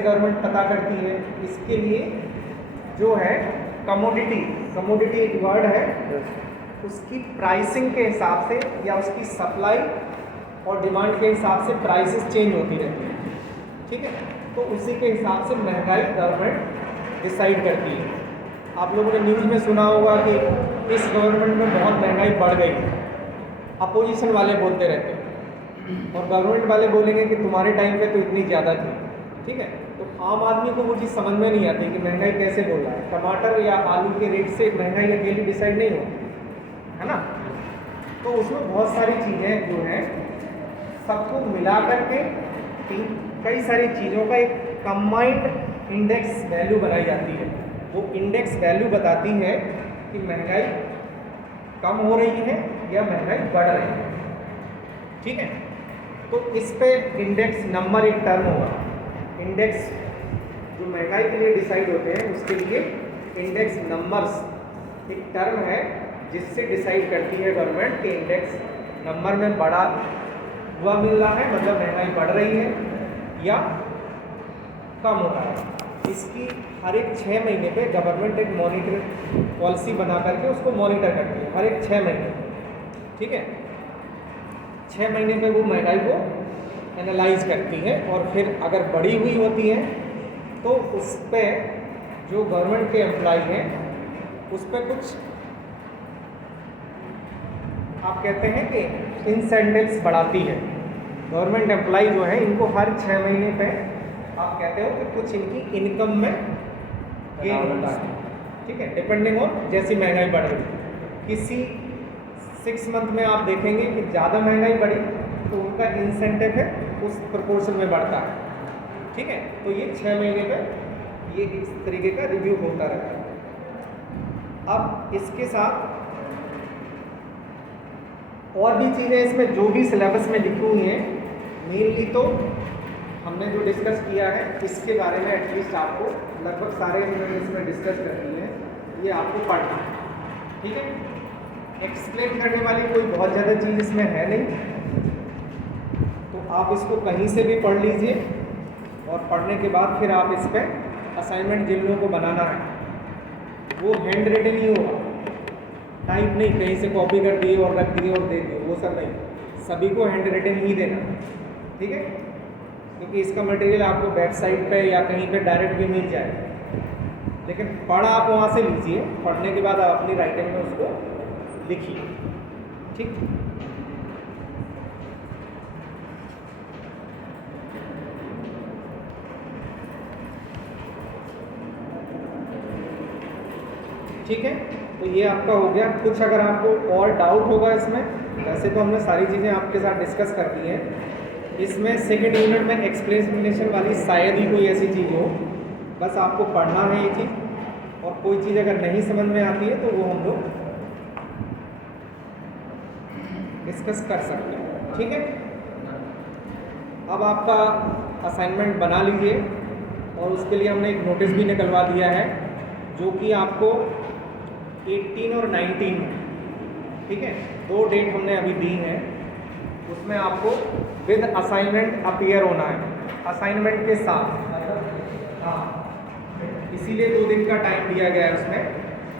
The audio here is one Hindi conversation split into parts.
गवर्नमेंट पता करती है, इसके लिए जो है कमोडिटी एक वर्ड है, उसकी प्राइसिंग के हिसाब से या उसकी सप्लाई और डिमांड के हिसाब से प्राइसेस चेंज होती रहती है, ठीक है। तो उसी के हिसाब से महंगाई गवर्नमेंट डिसाइड करती है। आप लोगों ने न्यूज़ में सुना होगा कि इस गवर्नमेंट में बहुत महंगाई बढ़ गई है, अपोजिशन वाले बोलते रहते हैं, और गवर्नमेंट वाले बोलेंगे कि तुम्हारे टाइम पे तो इतनी ज़्यादा थी, ठीक है। तो आम आदमी को वो चीज़ समझ में नहीं आती कि महंगाई कैसे बोल रहा है। टमाटर या आलू के रेट से महंगाई अकेली डिसाइड नहीं होती है ना। तो उसमें बहुत सारी चीज़ें जो हैं सबको मिला करके कई सारी चीज़ों का एक कंबाइंड इंडेक्स वैल्यू बनाई जाती है। वो इंडेक्स वैल्यू बताती है कि महंगाई कम हो रही है या महंगाई बढ़ रही है, ठीक है। तो इस पे इंडेक्स नंबर एक टर्म होगा। इंडेक्स जो महंगाई के लिए डिसाइड होते हैं उसके लिए इंडेक्स नंबर्स एक टर्म है जिससे डिसाइड करती है गवर्नमेंट कि इंडेक्स नंबर में बढ़ा हुआ मिल रहा है, मतलब महंगाई बढ़ रही है या कम हो रहा है। इसकी हर एक 6 महीने पे गवर्नमेंट एक मॉनिटर पॉलिसी बना करके उसको मॉनिटर करती है, हर एक 6 महीने, ठीक है। 6 महीने पे वो महंगाई को एनालाइज करती है और फिर अगर बढ़ी हुई होती है तो उस पर जो गवर्नमेंट के एम्प्लॉय हैं उस पर कुछ आप कहते हैं कि इंसेंटिव्स बढ़ाती है। गवर्नमेंट एम्प्लॉय जो है इनको हर 6 महीने पे आप कहते हो कि कुछ इनकी इनकम में गेन होता है, ठीक है, डिपेंडिंग ऑन जैसी महंगाई बढ़ रही है। किसी 6 मंथ में आप देखेंगे कि ज़्यादा महंगाई बढ़ी तो उनका इंसेंटिव है उस प्रोपोर्शन में बढ़ता है, ठीक है। तो ये 6 महीने पे ये इस तरीके का रिव्यू होता रहता है। अब इसके साथ और भी चीज़ें इसमें जो भी सिलेबस में लिखी हुई हैं, मेनली तो हमने जो डिस्कस किया है इसके बारे में एटलीस्ट आपको लगभग सारे हमने इसमें डिस्कस कर दिए हैं, ये आपको पढ़ना है, ठीक है। एक्सप्लेन करने वाली कोई बहुत ज़्यादा चीज़ इसमें है नहीं, तो आप इसको कहीं से भी पढ़ लीजिए और पढ़ने के बाद फिर आप इस पर असाइनमेंट जिन लोगों को बनाना है वो हैंड रिटन ही होगा, टाइप नहीं, कहीं से कॉपी कर दिए और रख दिए और दे दिए, वो सब नहीं, सभी को हैंड रिटन ही देना, ठीक है। क्योंकि इसका मटेरियल आपको वेबसाइट पे या कहीं पे डायरेक्ट भी मिल जाए, लेकिन पढ़ आप वहाँ से लीजिए, पढ़ने के बाद आप अपनी राइटिंग में उसको लिखिए, ठीक। ठीक है, तो ये आपका हो गया। कुछ अगर आपको और डाउट होगा इसमें, वैसे तो हमने सारी चीज़ें आपके साथ डिस्कस कर दी हैं। इसमें सेकेंड यूनिट में एक्सप्लेनेशन वाली शायद ही कोई ऐसी चीज़ हो, बस आपको पढ़ना है ये चीज़, और कोई चीज़ अगर नहीं समझ में आती है तो वो हम लोग डिस्कस कर सकते हैं, ठीक है। अब आपका असाइनमेंट बना लीजिए और उसके लिए हमने एक नोटिस भी निकलवा दिया है जो कि आपको 18 और 19, ठीक है, 2 डेट हमने अभी दी हैं, उसमें आपको विद असाइनमेंट अपीयर होना है, असाइनमेंट के साथ, हाँ, इसीलिए 2 दिन का टाइम दिया गया है उसमें।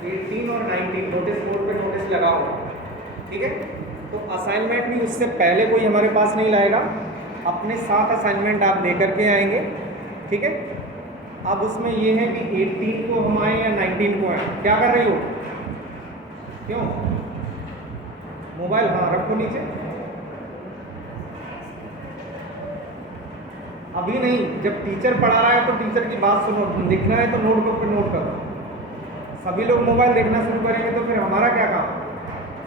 18 और 19 नोटिस बोर्ड पे नोटिस लगा हुआ, ठीक है। तो असाइनमेंट भी उससे पहले कोई हमारे पास नहीं लाएगा, अपने साथ असाइनमेंट आप दे करके आएंगे, ठीक है। अब उसमें ये है कि 18 को हम आए या 19 को आए, क्या कर रही हो, क्यों, मोबाइल हाँ रखो नीचे, अभी नहीं, जब टीचर पढ़ा रहा है तो टीचर की बात सुनो, लिखना है तो नोटबुक पे नोट करो। सभी लोग मोबाइल देखना शुरू करेंगे तो फिर हमारा क्या काम,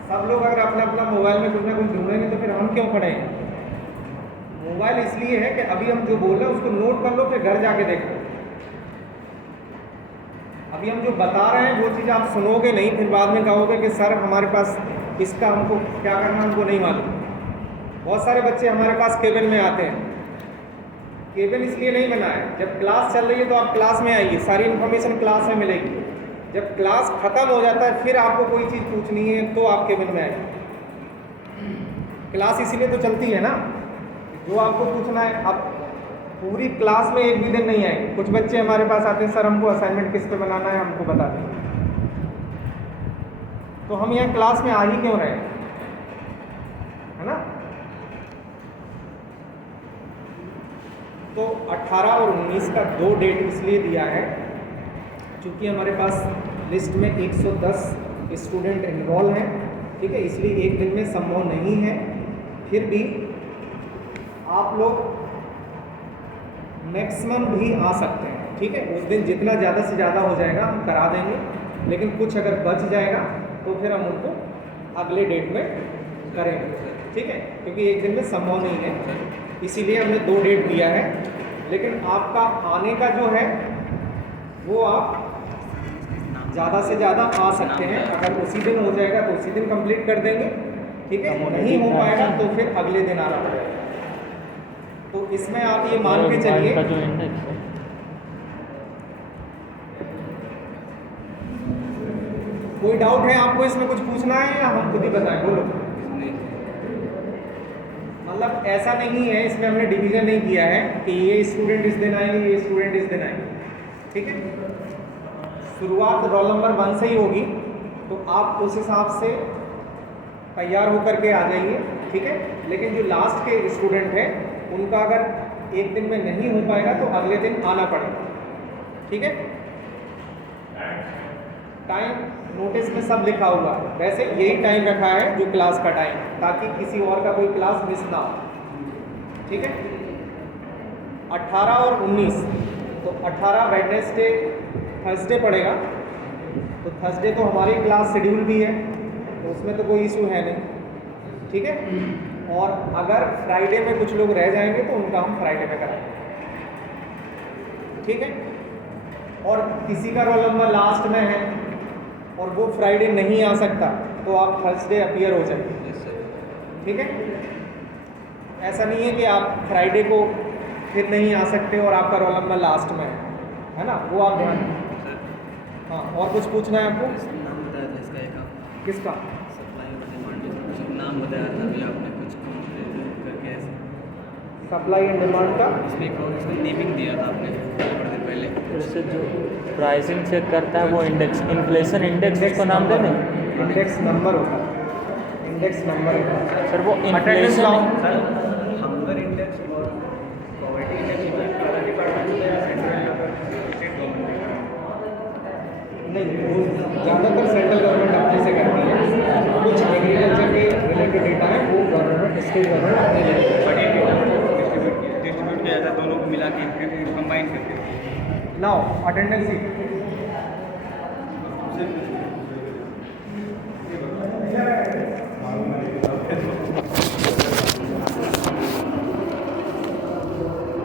सब लोग अगर अपना अपना मोबाइल में कुछ ना कुछ ढूंढेंगे तो फिर हम क्यों पढ़ेंगे। मोबाइल इसलिए है कि अभी हम जो बोल रहे हैं उसको नोट कर लो, फिर घर जाके देखो। अभी हम जो बता रहे हैं वो चीज़ आप सुनोगे नहीं, फिर बाद में कहोगे कि सर हमारे पास इसका हमको क्या करना हमको नहीं मालूम। बहुत सारे बच्चे हमारे पास केबिन में आते हैं, केबिन इसलिए नहीं बना है, जब क्लास चल रही है तो आप क्लास में आइए, सारी इन्फॉर्मेशन क्लास में मिलेगी। जब क्लास ख़त्म हो जाता है फिर आपको कोई चीज़ पूछनी है तो आप केबिन में आइए। क्लास इसीलिए तो चलती है ना, जो आपको पूछना है। अब पूरी क्लास में एक भी दिन नहीं आएंगे। कुछ बच्चे हमारे पास आते हैं, सर हमको असाइनमेंट किस पे बनाना है, हमको बता दें। तो हम यहाँ क्लास में आ ही क्यों रहे हैं, है ना। तो 18 और 19 का 2 डेट इसलिए दिया है क्योंकि हमारे पास लिस्ट में 110 स्टूडेंट इन्वॉल्व हैं, ठीक है, इसलिए एक दिन में संभव नहीं है। फिर भी आप लोग मैक्सिमम भी आ सकते हैं, ठीक है। उस दिन जितना ज़्यादा से ज़्यादा हो जाएगा हम करा देंगे, लेकिन कुछ अगर बच जाएगा तो फिर हम उनको अगले डेट में करेंगे, ठीक है, क्योंकि एक दिन में संभव नहीं है, इसीलिए हमने 2 डेट दिया है। लेकिन आपका आने का जो है वो आप ज़्यादा से ज़्यादा आ सकते हैं। अगर उसी दिन हो जाएगा तो उसी दिन कंप्लीट कर देंगे, ठीक है, नहीं हो पाएगा तो फिर अगले दिन आना पड़ेगा। तो इसमें आप ये मान के चलिए, कोई डाउट है आपको इसमें, कुछ पूछना है या हम खुद ही बताएं, बोलो। मतलब ऐसा नहीं है, इसमें हमने डिवीजन नहीं किया है कि ये स्टूडेंट इस दिन आएंगे, ये स्टूडेंट इस दिन आएंगे, ठीक है। शुरुआत रोल नंबर 1 से ही होगी, तो आप उस हिसाब से तैयार होकर के आ जाइए, ठीक है। लेकिन जो लास्ट के स्टूडेंट हैं उनका अगर एक दिन में नहीं हो पाएगा तो अगले दिन आना पड़ेगा, ठीक है। टाइम नोटिस में सब लिखा हुआ है, वैसे यही टाइम रखा है जो क्लास का टाइम, ताकि किसी और का कोई क्लास मिस ना हो, ठीक है। 18 और 19, तो 18 वेडनेसडे थर्सडे पड़ेगा, तो थर्सडे तो हमारी क्लास शेड्यूल भी है, तो उसमें तो कोई इशू है नहीं, ठीक है। और अगर फ्राइडे में कुछ लोग रह जाएंगे तो उनका हम फ्राइडे में कराएंगे, ठीक है। और किसी का रोल नंबर लास्ट में है और वो फ्राइडे नहीं आ सकता तो आप थर्सडे अपीयर हो जाइए, ठीक है। ऐसा नहीं है कि आप फ्राइडे को फिर नहीं आ सकते और आपका रोल नंबर लास्ट में है ना, वो आप ध्यान रखें। हाँ, और कुछ पूछना है आपको? नाम बताया था इसका एक आप। किसका? सप्लाई और डिमांड, कुछ नाम बताया था अभी आपने, कुछ करके ऐसे सप्लाई एंड डिमांड का इसमें एक और इसका नेमिंग दिया था आपने थोड़े दिन पहले। जैसे जो प्राइसिंग चेक करता है वो इंडेक्स, इन्फ्लेशन इंडेक्स उसको नाम दे दें, इंडेक्स नंबर होता है, इंडेक्स नंबर होता है सर। वो अटेंडेंस इन्फ्लेशन हंगर इंडेक्स और पॉवर्टी इंडेक्स अलग डिपार्टमेंट से या सेंट्रल स्टेट गवर्नमेंट नहीं, वो ज़्यादातर सेंट्रल गवर्नमेंट अपने से करती है, कुछ एग्रीकल्चर के रिलेटेड डेटा है वो गवर्नमेंट, स्टेट गवर्नमेंट अपने डिस्ट्रीब्यूट किया जाता है, दोनों को मिला के कंबाइन करके। Now attendance sheet